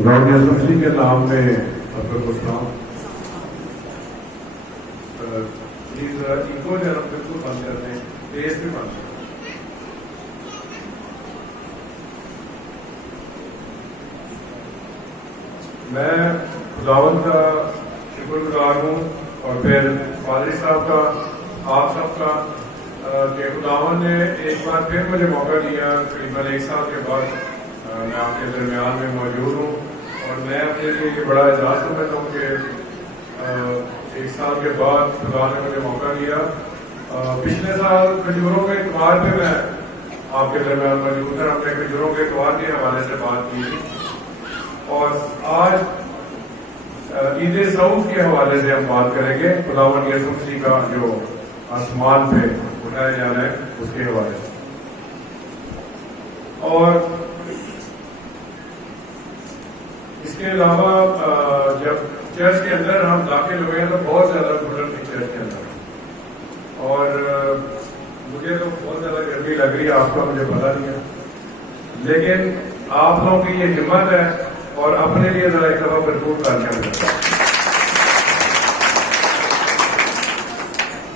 Round کے نام میں آپ کو پوچھنا پلیز ایکو جو ہم بالکل بند کرتے ہیں تیز بھی بند کرتے ہیں. میں خداوند کا شکر گزار ہوں اور پھر فادری صاحب کا آپ سب کا کہ خداوند نے ایک بار پھر مجھے موقع دیا تقریباً 1 سال کے بعد میں آپ کے درمیان میں موجود ہوں اور میں اپنے لیے یہ بڑا اعزاز سمجھتا ہوں کہ 1 سال کے بعد خدا نے مجھے موقع دیا. پچھلے سال کھجوروں کے اتوار پہ میں آپ کے درمیان موجود تھا. ہم نے کھجوروں کے اتوار کے حوالے سے بات کی تھی اور آج عید سعود کے حوالے سے ہم بات کریں گے. خداوند یسوع مسیح کا جو آسمان پہ اٹھایا جانا ہے اس کے حوالے سے. اور اس کے علاوہ جب چرچ کے اندر ہم داخل ہوئے ہیں تو بہت زیادہ گھٹن تھی چرچ کے اندر اور مجھے تو بہت زیادہ گرمی لگ رہی ہے. آپ کا مجھے پتا نہیں ہے لیکن آپ لوگوں کی یہ ہمت ہے اور اپنے لیے ذرا ایک دفعہ بھرپور کرنا ہوتا ہے.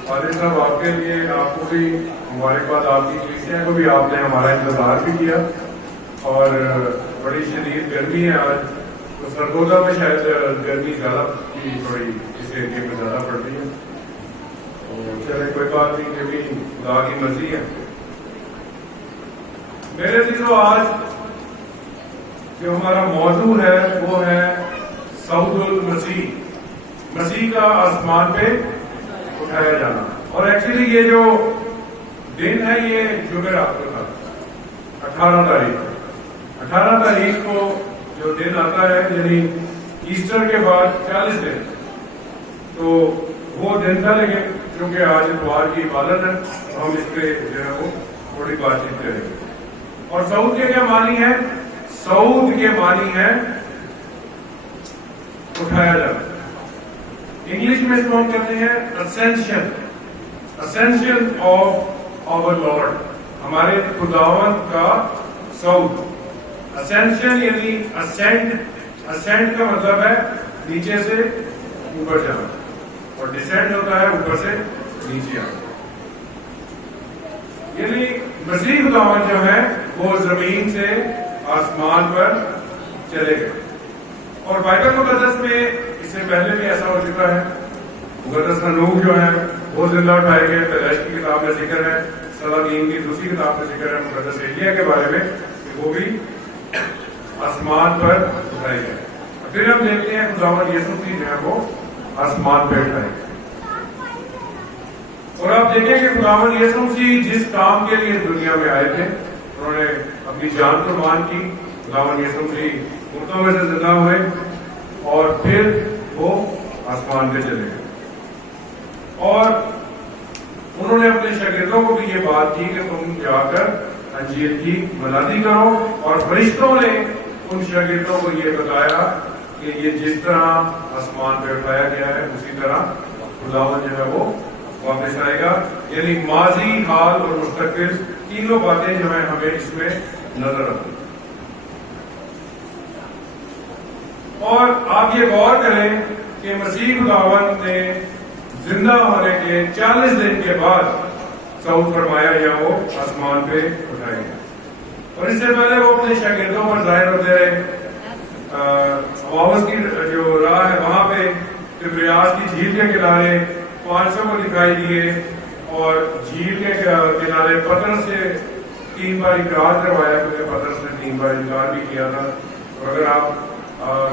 والد صاحب آپ کے لیے آپ کو بھی مبارکباد. آپ کی کلیسیا کو بھی آپ نے ہمارا انتظار بھی کیا اور بڑی شدید گرمی ہے آج. تو سرگودا میں شاید گرمی زیادہ کی تھوڑی اس ایریے میں زیادہ پڑ رہی ہے. تو چلے کوئی بات نہیں, یہ بھی خدا کی مرضی ہے. میرے عزیزو آج جو ہمارا موضوع ہے وہ ہے صعود المسیح, مسیح کا آسمان پہ اٹھایا جانا. اور ایکچولی یہ جو دن ہے یہ جمعرات کو تھا 18 تاریخ کو جو دن آتا ہے یعنی ایسٹر کے بعد 40 دن تو وہ دن تھا. لیکن کیونکہ آج اتوار کی عبادت ہے تو ہم اس پہ جو ہے وہ تھوڑی بات چیت کریں گے. اور صعود کے کیا معنی ہے؟ صعود کے معنی ہے اٹھایا جانا. انگلش میں اس کو ہم کہتے ہیں اسینشن آف آور لارڈ, ہمارے خداوند کا صعود. اسینشن یعنی اسینٹ کا مطلب ہے نیچے سے اوپر جانا اور ڈسینڈ ہوتا ہے اوپر سے نیچے آنا. یعنی مسیح خداوند جو ہے وہ زمین سے آسمان پر چلے گئے. اور بائبل مقدس میں اس سے پہلے بھی ایسا ہو چکا ہے. مقدس حنوک جو ہے وہ زندہ اٹھائے گئے. پیدائش کی کتاب میں ذکر ہے, سلاطین کی دوسری کتاب میں ذکر ہے مقدس ایلیا کے بارے میں کہ وہ بھی آسمان پر اٹھائے گئے. پھر ہم دیکھتے ہیں خداوند یسوع مسیح جو ہے وہ آسمان پہ اٹھائے گئے. اور آپ دیکھیں کہ خداوند یسوع مسیح جس کام کے لیے دنیا میں آئے تھے انہوں نے اپنی جان قربان کی. خداوند یسوع مسیح مردوں میں سے زندہ ہوئے اور پھر وہ آسمان پہ چلے گئے. اور انہوں نے اپنے شاگردوں کو بھی یہ بات کی کہ تم جا کر انجیل کی منادی کرو. اور فرشتوں نے ان شاگردوں کو یہ بتایا کہ یہ جس طرح آسمان پہ اٹھایا گیا ہے اسی طرح خداوند جو ہے وہ واپس آئے گا. یعنی ماضی, حال اور مستقبل تینوں باتیں جو ہیں ہمیں اس میں نظر آتی. اور آپ یہ غور کریں کہ مسیح خداوند نے زندہ ہونے کے 40 دن کے بعد صعود فرمایا یا وہ آسمان پہ اٹھائے گئے. اور اس سے پہلے وہ اپنے شاگردوں پر ظاہر ہوتے رہے. واپس کی جو راہ ہے وہاں پہ تبریاس کی جھیل کے کنارے 500 کو دکھائی دیے اور جھیل کے کنارے پتھر سے 3 بار اقرار کروایا کیونکہ پتھر سے 3 بار انکار بھی کیا تھا. اور اگر آپ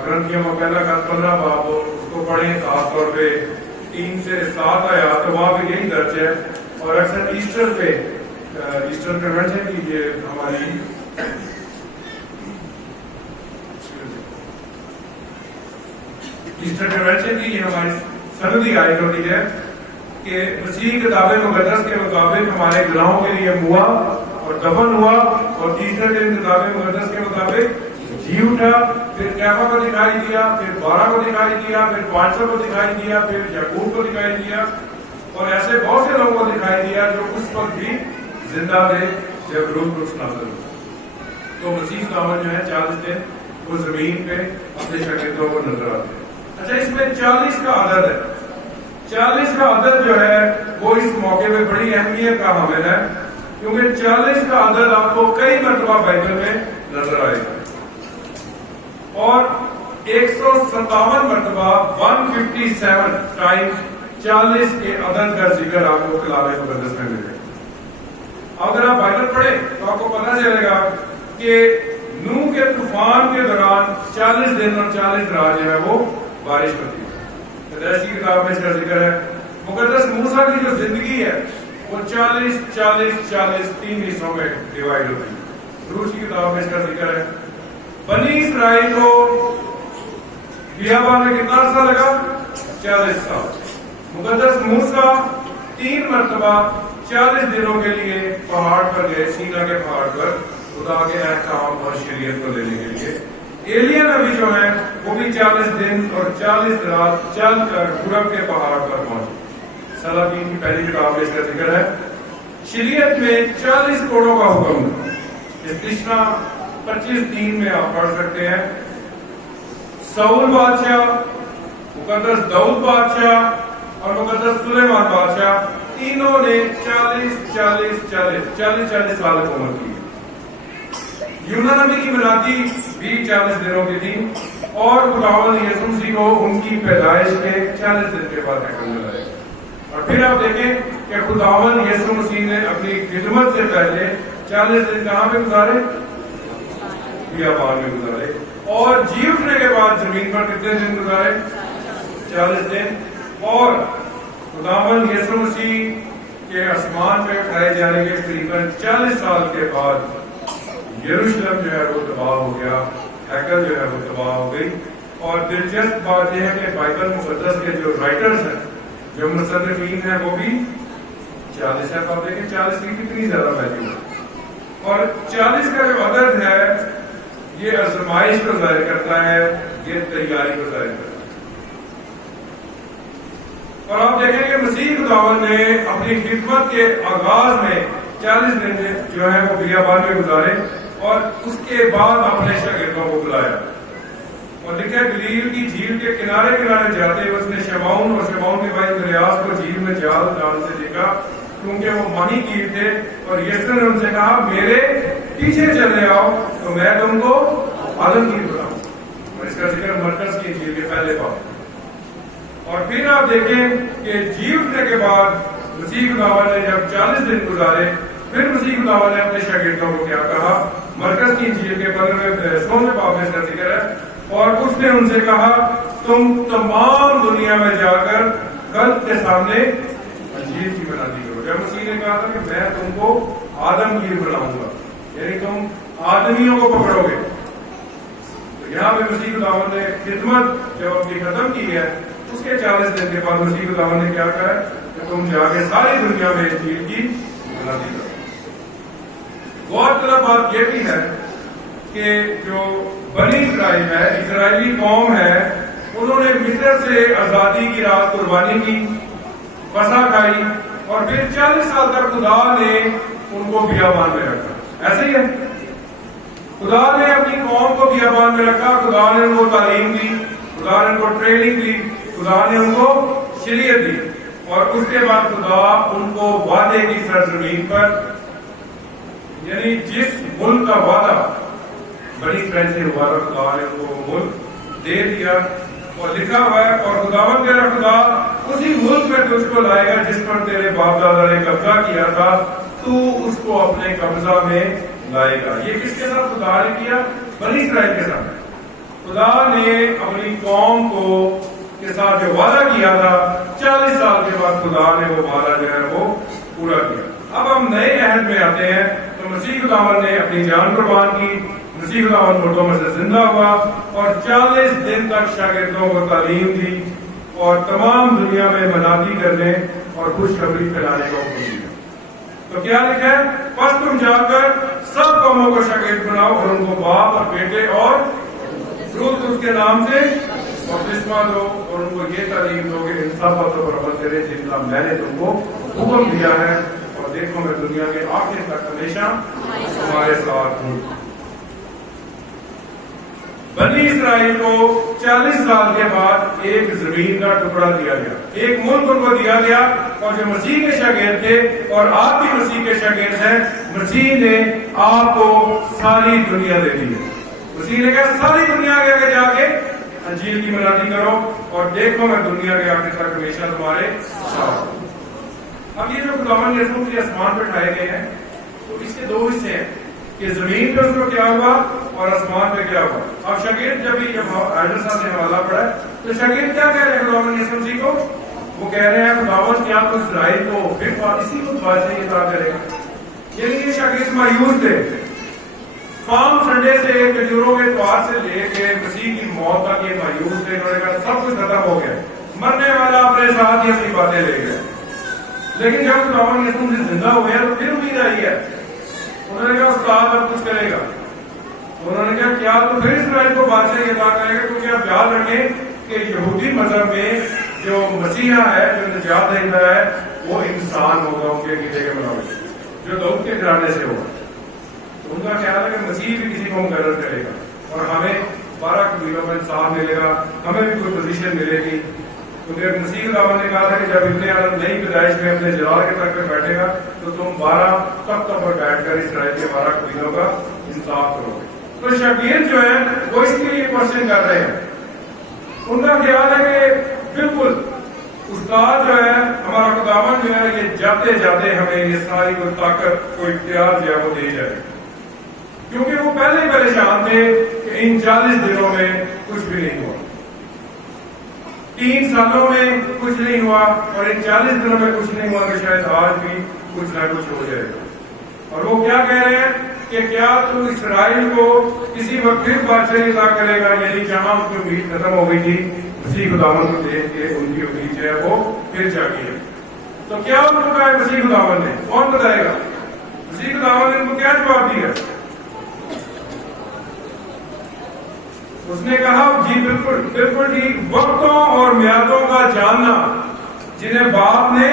گرنتھیوں میں پہلا کا 15 باب اس کو پڑھیں خاص طور پہ 3 سے 7 آیا تو وہاں پہ یہی درج ہے. اور اکثر ایسٹر پہ ایسٹر کنونشن کی یہ ہماری ایسٹر کنونشن کی یہ ہماری سندی آیت ہوتی ہے کہ مسیح کتاب مقدس کے مطابق ہمارے گناہوں کے لیے ہوا اور دفن ہوا اور تیسرے دن کتاب مقدس کے مطابق جی اٹھا. پھر کیفا کو دکھائی دیا, پھر 12 کو دکھائی دیا, پھر 500 کو دکھائی دیا, پھر یعقوب کو دکھائی دیا اور ایسے بہت سے لوگوں کو دکھائی دیا جو اس وقت بھی زندہ تھے جب روح قدس نازل ہوا. تو مسیح خداوند جو ہے 40 دن وہ زمین پہ اپنے شاگردوں کو نظر آتے ہیں۔ اچھا، اس میں 40 کا عدد ہے۔ 40 کا عدد جو ہے وہ اس موقع میں بڑی اہمیت کا حامل ہے، کیونکہ 40 کا عدد آپ کو کئی مرتبہ بائبل میں نظر آئے گا، اور 157 مرتبہ 157 ٹائمز 40 کے عدد کا ذکر آپ کو کلام مقدس میں ملے گا۔ اگر آپ بائبل پڑھیں تو آپ کو پتہ چلے گا کہ نوح کے طوفان کے دوران 40 دن اور 40 رات جو ہے وہ بارش ہوتی ہے۔ قدیس کی کتاب میں اس کا ذکر ہے۔ مقدس موسیٰ کی جو زندگی ہے وہ 40 40 40 تین حصوں میں ڈیوائڈ ہوتی ہے۔ روز کی کتاب میں اس کا ذکر ہے۔ بنی اسرائیل کو بیابان میں کتنا عرصہ لگا؟ 40 سال۔ مقدس موسیٰ 3 مرتبہ 40 دنوں کے لیے پہاڑ پر گئے، سینا کے پہاڑ پر، خدا کے احکام اور شریعت کو لینے کے لیے۔ ایلیا نبی جو ہیں وہ بھی 40 دن اور 40 رات چل کر پورب کے پہاڑ پر پہنچے۔ سلاطین کی پہلی کتاب میں اس کا ذکر ہے۔ شریعت میں 40 کوڑوں کا حکم ہے۔ استثنا 25:3 میں آپ پڑھ سکتے ہیں۔ ساؤل بادشاہ، مقدس داؤد بادشاہ اور مقدس سلیمان بادشاہ، تینوں نے 40 سال حکومت کی۔ یونا نبی کی منادی بھی 40 دنوں کی تھی، اور خداوند یسوع مسیح کو ان کی پیدائش کے 40 دن کے بعد حکم دلایا۔ اور پھر آپ دیکھیں کہ خداوند یسوع مسیح نے اپنی خدمت سے پہلے 40 دن کہاں پہ گزارے؟ بیابان میں گزارے، اور جی اٹھنے کے بعد زمین پر کتنے دن گزارے؟ 40 دن۔ اور خداوند یسوع مسیح کے آسمان پہ اٹھائے جانے کے تقریباً 40 سال کے بعد یروشلم جو ہے وہ تباہ ہو گیا، ہیکل جو ہے وہ تباہ ہو گئی۔ اور دلچسپ بات یہ ہے کہ بائبل مقدس کے جو رائٹرز ہیں، جو مصنفین ہیں، وہ بھی 40 ہے۔ آپ دیکھیں 40 کی کتنی زیادہ ویلیو ہے۔ اور 40 کا جو عدد ہے یہ آزمائش کو ظاہر کرتا ہے، یہ تیاری کو ظاہر کرتا ہے۔ اور آپ دیکھیں کہ مسیح خداوند نے اپنی خدمت کے آغاز میں 40 دن جو ہے وہ بیابان میں گزارے، اور اس کے بعد اپنے شاگردوں کو بلایا۔ اور لکھا ہے گلیل کی جھیل کے کنارے کنارے جاتے ہوئے اس نے شمعون اور شمعون کے بھائی اندریاس کو جھیل میں جال ڈال سے دیکھا، کیونکہ وہ ماہی گیر تھے، اور یسوع نے ان سے کہا میرے پیچھے چلے آؤ تو میں تم کو عالمگیر بناؤں۔ اور اس کا ذکر مرکز کی انجیل کے پہلے باب۔ اور پھر آپ دیکھیں کہ جی اٹھنے کے بعد مسیح خداوند نے جب 40 دن گزارے، پھر مسیح خداوند نے اپنے شاگردوں کو کیا کہا؟ مرکز کی انجیل کے 15ویں باب میں اس کا ذکر ہے۔ اور اس نے ان سے کہا تم تمام دنیا میں جا کر خلق کے سامنے انجیل کی منادی کرو۔ جب مسیح نے کہا تھا کہ میں تم کو آدمگیر بناؤں گا، یعنی تم آدمیوں کو پکڑو گے، تو یہاں پہ مسیح خداوند نے خدمت جب اپنی ختم کی ہے، اس کے 40 دن کے بعد مسیح خداوند نے کیا کہا کہ تم جا کے ساری دنیا میں انجیل کی منادی کرو۔ غور طلب بات یہ بھی ہے کہ جو بنی اسرائیل ہے، اسرائیلی قوم ہے، انہوں نے مصر سے آزادی کی رات قربانی کی، فسح کھائی، اور پھر 40 سال تک خدا نے ان کو بیابان میں رکھا۔ ایسے ہی ہے، خدا نے اپنی قوم کو بیابان میں رکھا، خدا نے ان کو تعلیم دی، خدا نے ان کو ٹریننگ دی، خدا نے ان کو شریعت دی، اور اس کے بعد خدا ان کو وعدے کی سرزمین پر، یعنی جس ملک کا وعدہ بنی اسرائیل سے ہوا تھا، خدا نے ان کو ملک دے دیا۔ اور لکھا ہوا ہے اور خداوند تیرا خدا اسی ملک میں تجھ کو لائے گا جس پر تیرے باپ دادا نے قبضہ کیا تھا، تو اس کو اپنے قبضہ میں لائے گا۔ یہ کس کے ساتھ خدا نے کیا؟ بنی اسرائیل کے ساتھ۔ خدا نے اپنی قوم کو کے ساتھ جو وعدہ کیا تھا، 40 سال کے بعد خدا نے وہ وعدہ جو ہے وہ پورا کیا۔ اب ہم نئے عہد میں آتے ہیں تو مسیح خداوند نے اپنی جان قربان کی، مسیح خداوند مردوں میں سے زندہ ہوا، اور 40 دن تک شاگردوں کو تعلیم دی، اور تمام دنیا میں منادی کرنے اور خوشخبری پھیلانے کا حکم دیا۔ تو کیا لکھا ہے؟ پس تم جا کر سب قوموں کو شاگرد بناؤ، اور ان کو باپ اور بیٹے اور روح القدس کے نام سے بپتسمہ دو، اور ان کو یہ تعلیم دو کہ ان سب باتوں پر عمل کرے جن کا میں نے تم کو حکم دیا ہے، اور دیکھو میں دنیا کے آخر تک ہمیشہ تمہارے ساتھ ہوں۔ بنی اسرائیل کو 40 سال کے بعد ایک زمین کا ٹکڑا دیا گیا، ایک ملک ان کو دیا گیا، اور جو مسیح کے شاگرد تھے اور آپ بھی مسیح کے شاگرد ہیں، مسیح نے آپ کو ساری دنیا دے دی ہے۔ مسیح نے کہا ساری دنیا کے آگے جا کے انجیل کی منادی کرو اور دیکھو میں دنیا کے آخر تک ہمیشہ تمہارے ساتھ ہوں۔ اب یہ جو خداوند یسوع کے آسمان پہ اٹھائے گئے ہیں تو اس کے دو حصے ہیں کہ زمین پہ اس کو کیا ہوا اور آسمان پہ کیا ہوا۔ اب شاگرد جب ایڈر صاحب نے حوالہ پڑھا تو شاگرد کیا کہہ رہے ہیں خداوند یسوع مسیح کو؟ وہ کہہ رہے ہیں خداوند کیا تو اسرائیل کو پھر اسی کو بادشاہی عطا کرے گا؟ یعنی یہ شاگرد مایوس تھے۔ پام سنڈے سے کھجوروں کے اتوار سے لے کے مسیح کی موت تک یہ مایوس تھے، انہوں نے کہا سب کچھ ختم ہو گیا، مرنے والا اپنے ساتھ یہ اپنی باتیں لے گئے۔ لیکن جب خداوند یسوع مسیح زندہ ہوئے تو پھر امید آئی ہے، انہوں نے کہا استاد اب کچھ کرے گا، انہوں نے کہا کیا تو پھر اسرائیل کو بادشاہی عطا کرے گا؟ کیونکہ آپ یاد رکھیں کہ یہودی مذہب میں جو مسیحا ہے، جو نجات دہندہ ہے، وہ انسان ہوگا ان کے عقیدے کے مطابق، جو داؤد کے گھرانے سے ہوگا۔ ان کا خیال ہے کہ مسیح بھی کسی کو مقرر کرے گا اور ہمیں 12 قبیلوں کا انصاف ملے گا، ہمیں بھی کوئی پوزیشن ملے گی، کیونکہ مسیح خداوند نے کہا تھا کہ جب ابن آدم نئی پیدائش میں اپنے جلال کے تخت پہ بیٹھے گا تو تم 12 تختوں پر بیٹھ کر اسرائیل کے 12 قبیلوں کا انصاف کرو گے۔ تو شاگرد جو ہے وہ اس کے لیے کوشچن کر رہے ہیں، ان کا خیال ہے کہ بالکل استاد جو ہے ہمارا خداوند جو ہے یہ جاتے جاتے ہمیں یہ ساری کوئی طاقت کوئی اختیار جو ہے وہ دے جائے، کیونکہ وہ پہلے ہی پریشان تھے کہ ان 40 دنوں میں کچھ بھی نہیں ہوا، 3 سالوں میں کچھ نہیں ہوا، اور ان 40 دنوں میں کچھ نہیں ہوا کہ شاید آج بھی کچھ نہ کچھ ہو جائے گا۔ اور وہ کیا کہہ رہے ہیں کہ کیا تو اسرائیل کو کسی وقت پھر بادشاہی عطا کرے گا؟ یعنی جہاں ان کی امید ختم ہو گئی تھی، مسیح خداوند کو دیکھ کے ان کی امید جو ہے وہ پھر جاگی ہے۔ تو کیا ان کو کہا ہے مسیح خداوند نے؟ کون بتائے گا؟ مسیح خداوند نے ان کو کیا جواب دیا؟ اس نے کہا جی بالکل بالکل ٹھیک، وقتوں اور میعادوں کا جاننا جنہیں باپ نے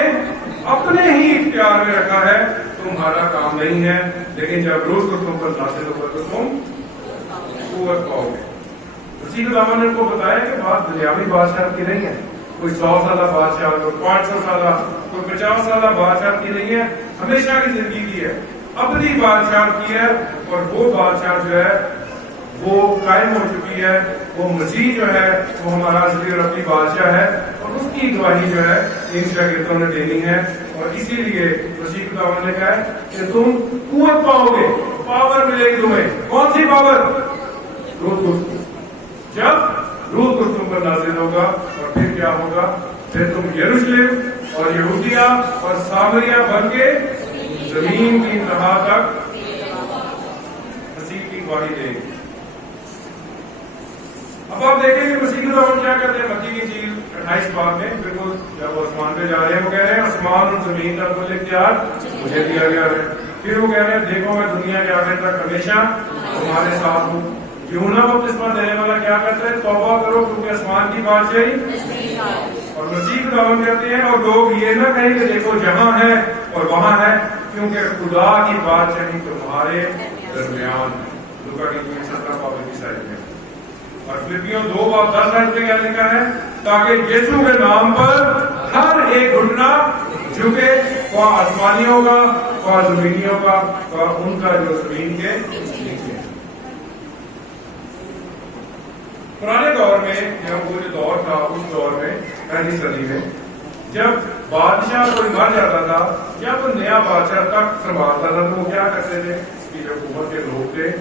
اپنے ہی اختیار میں رکھا ہے تمہارا کام نہیں ہے، لیکن جب روز کو تم پر نازل ہوگا تو تم قوت پاؤ گے۔ اسی خداوند نے ان کو بتایا کہ بات دنیاوی بادشاہ کی نہیں ہے، کوئی 100 سالہ بادشاہ، کوئی 500 سالہ، کوئی 50 سالہ بادشاہ کی نہیں ہے، ہمیشہ کی زندگی کی ہے، اپنی بادشاہ کی ہے، اور وہ بادشاہ جو ہے وہ قائم ہو چکی ہے، وہ مسیح جو ہے وہ ہمارا اصلی اور اپنی بادشاہ ہے، اور اس کی گواہی جو ہے ان شاگردوں نے دینی ہے۔ اور اسی لیے مسیح خداوند نے کہا ہے کہ تم قوت پاؤ گے، پاور ملے گی تمہیں۔ کون سی پاور؟ روح القدس۔ جب روح القدس تم پر نازل ہوگا، اور پھر کیا ہوگا؟ پھر تم یروشلم اور یہودیہ اور سامریہ بن کے زمین کی انتہا تک مسیح کی گواہی دیں گے۔ اب آپ دیکھیں کہ مسیح خداوند کیا کرتے ہیں متی کی انجیل 28 باب میں، بالکل جب وہ آسمان پہ جا رہے ہیں وہ کہہ رہے ہیں آسمان اور زمین کا کل اختیار مجھے دیا گیا ہے۔ پھر وہ کہہ رہے ہیں دیکھو میں دنیا کے آخر تک ہمیشہ تمہارے ساتھ ہوں۔ یوحنا بپتسمہ دینے والا کیا کرتا ہے؟ توبہ کرو کیونکہ آسمان کی بادشاہی، اور مسیح خداوند کہتے ہیں اور لوگ یہ نہ کہیں کہ دیکھو جہاں ہے اور وہاں ہے، کیونکہ خدا کی بادشاہی تمہارے درمیان ہے۔ لوکا کی انجیل 17 باب کی سائڈ میں، اور فلپیوں 2 باب 10 میں کیا لکھا ہے؟ تاکہ یسوع کے نام پر ہر ایک گھٹنا جھکے، وہ آسمانیوں کا، وہ زمینیوں کا، وہ ان کا جو زمین کے نیچے۔ پرانے دور میں جب وہ جو دور تھا اس دور میں 1 صدی میں جب بادشاہ کوئی مر جاتا تھا یا کوئی نیا بادشاہ تخت سنبھالتا تھا تو وہ کیا کرتے تھے کہ جو حکومت کے لوگ تھے،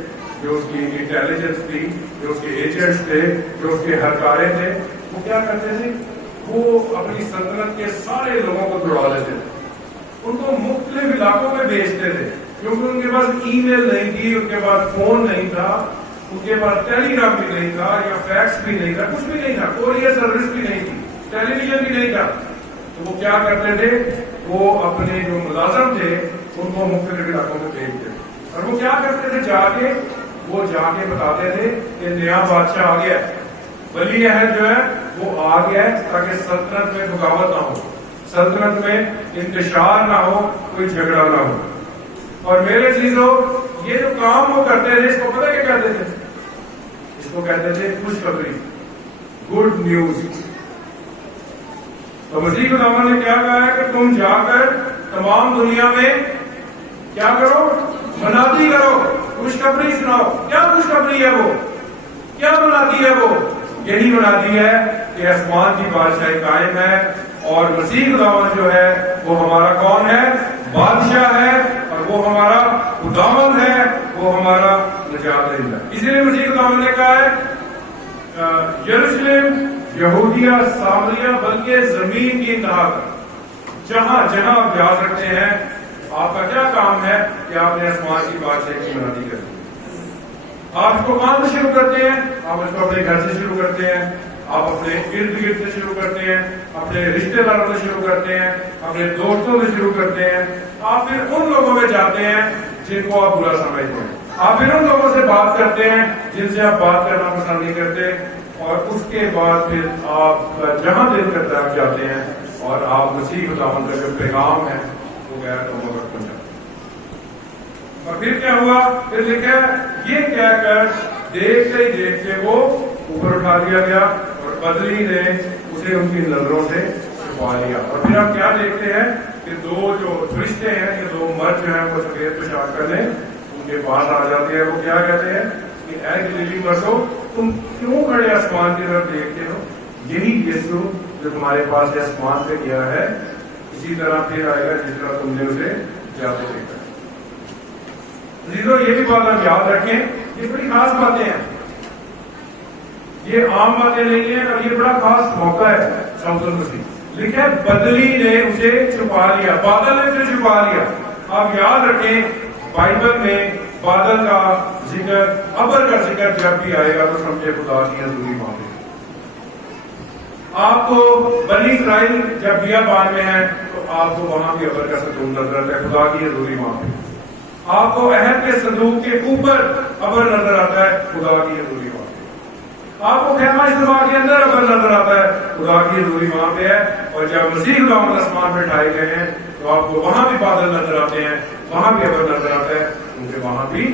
جو اس کی انٹیلیجنس تھی، جو اس کے ایجنٹس تھے، جو اس کے ہرکارے تھے، وہ کیا کرتے تھے؟ وہ اپنی سلطنت کے سارے لوگوں کو دوڑا لیتے تھے، ان کو مختلف علاقوں میں بھیجتے تھے، کیونکہ ان کے پاس ای میل نہیں تھی، ان کے پاس فون نہیں تھا، ان کے پاس ٹیلی گراف بھی نہیں تھا، یا فیکس بھی نہیں تھا، کچھ بھی نہیں تھا، کوریئر سروس بھی نہیں تھی، ٹیلی ویژن بھی نہیں تھا۔ تو وہ کیا کرتے تھے؟ وہ اپنے جو ملازم تھے ان کو مختلف علاقوں میں بھیجتے تھے، اور وہ کیا کرتے تھے؟ وہ جا کے بتاتے تھے کہ نیا بادشاہ آ گیا، ولی عہد جو ہے وہ آ گیا ہے، تاکہ سلطنت میں بغاوت نہ ہو، سلطنت میں انتشار نہ ہو، کوئی جھگڑا نہ ہو۔ اور میرے چیزوں یہ جو کام وہ کرتے تھے اس کو پتہ کیا کہتے تھے؟ اس اس کو کہتے تھے خوشخبری، گڈ نیوز. تو مسیح خداوند نے کیا کہا ہے کہ تم جا کر تمام دنیا میں کیا کرو؟ منادی کرو، خوشخبری سناؤ. کیا خوشخبری ہے وہ؟ کیا منادی ہے وہ؟ یہی منادی ہے کہ آسمان کی بادشاہی قائم ہے اور مسیح خداوند جو ہے وہ ہمارا کون ہے؟ بادشاہ ہے، اور وہ ہمارا خداوند ہے، وہ ہمارا نجات دہندہ. اسی لیے مسیح خداوند نے کہا ہے یروشلم، یہودیہ، سامریہ، بلکہ زمین کی انتہا تک جہاں جہاں آپ جا سکتے ہیں، آپ کا کیا کام ہے کہ آپ نے آسمان کی بادشاہی کی منادی کرنی ہے. آپ اس کو کہاں سے شروع کرتے ہیں؟ آپ اس کو اپنے گھر سے شروع کرتے ہیں، آپ اپنے ارد گرد سے شروع کرتے ہیں، اپنے رشتے داروں سے شروع کرتے ہیں، اپنے دوستوں سے شروع کرتے ہیں. آپ پھر ان لوگوں میں جاتے ہیں جن کو آپ برا سمجھتے ہیں. آپ پھر ان لوگوں سے بات کرتے ہیں جن سے آپ بات کرنا پسند نہیں کرتے، اور اس کے بعد پھر آپ کا جہاں دل کرتا ہے آپ جاتے ہیں اور آپ مسیح خداوند کا جو پیغام ہے وہ غیر قوموں تک پہنچاتے ہیں. اور پھر کیا ہوا؟ پھر لکھا یہ کہہ کر دیکھتے ہی دیکھتے وہ اوپر اٹھا دیا گیا اور بدلی نے اسے ان کی نظروں سے چھپا لیا. اور پھر آپ کیا دیکھتے ہیں کہ دو جو فرشتے ہیں، یہ دو مرد جو ہیں وہ سفید پوشاک کرنے ان کے پاس آ جاتے ہیں. وہ کیا کہتے ہیں کہ اے گلیلی مردو، تم کیوں کھڑے آسمان کی طرف دیکھتے ہو؟ یہی یسوع جو تمہارے پاس آسمان پہ گیا ہے اسی طرح پھر آئے گا جس طرح تم نے اسے جاتے دیکھا. عزیزو، یہ بھی بات آپ یاد رکھیں، یہ بڑی خاص باتیں ہیں، یہ عام باتیں نہیں ہیں، اور یہ بڑا خاص موقع ہے. شمس المسیح لکھا ہے بدلی نے اسے چھپا لیا، بادل نے اسے چھپا لیا. آپ یاد رکھیں بائبل میں بادل کا ذکر، ابر کا ذکر جب بھی آئے گا تو سمجھے خدا کی حضوری وہاں پہ. آپ کو بنی اسرائیل جب بیابان میں ہے تو آپ کو وہاں بھی ابر کا ستون نظر آتا ہے، خدا کی حضوری وہاں پہ. آپ کو عہد کے صندوق کے اوپر ابر نظر آتا ہے، خدا کی حضوری وہاں پہ. آپ کو خیمہ اجتماع کے اندر ابر نظر آتا ہے، خدا کی حضوری وہاں پہ ہے. اور جب مسیح خداوند آسمان پہ اٹھائے گئے ہیں تو آپ کو وہاں بھی بادل نظر آتے ہیں، وہاں بھی ابر نظر آتا ہے، کیونکہ وہاں بھی